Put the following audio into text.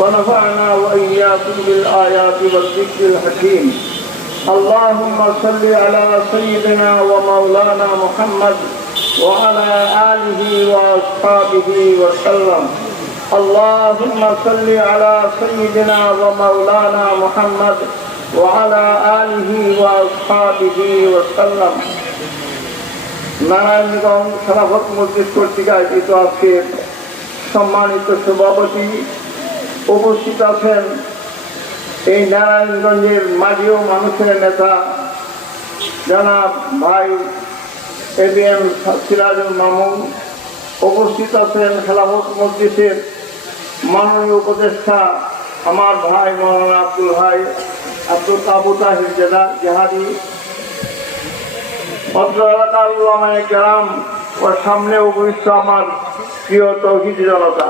ونفعنا وإياكم بالآيات والذكر الحكيم. اللهم صل على سيدنا ومولانا محمد وعلى آله وأصحابه وسلم. اللهم صل على سيدنا ومولانا محمد وعلى آله وأصحابه وسلم. নারায়ণগঞ্জ খেলাফত মসজিদ কর্তৃক আয়োজিত আজকের সম্মানিত সভাপতি উপস্থিত আছেন এই নারায়ণগঞ্জের মাঝি ও মানুষের নেতা জনাব ভাই এবিএম সিরাজুল মামুন, উপস্থিত আছেন খেলাফত মসজিদের মাননীয় উপদেষ্টা আমার ভাই মৌলানা আব্দুল আবু তাহির জাহাদি, অত্র এলাকার উলামায়ে কেরাম ও সামনে উপস্থিত আমার প্রিয় তৌহিদি জনতা।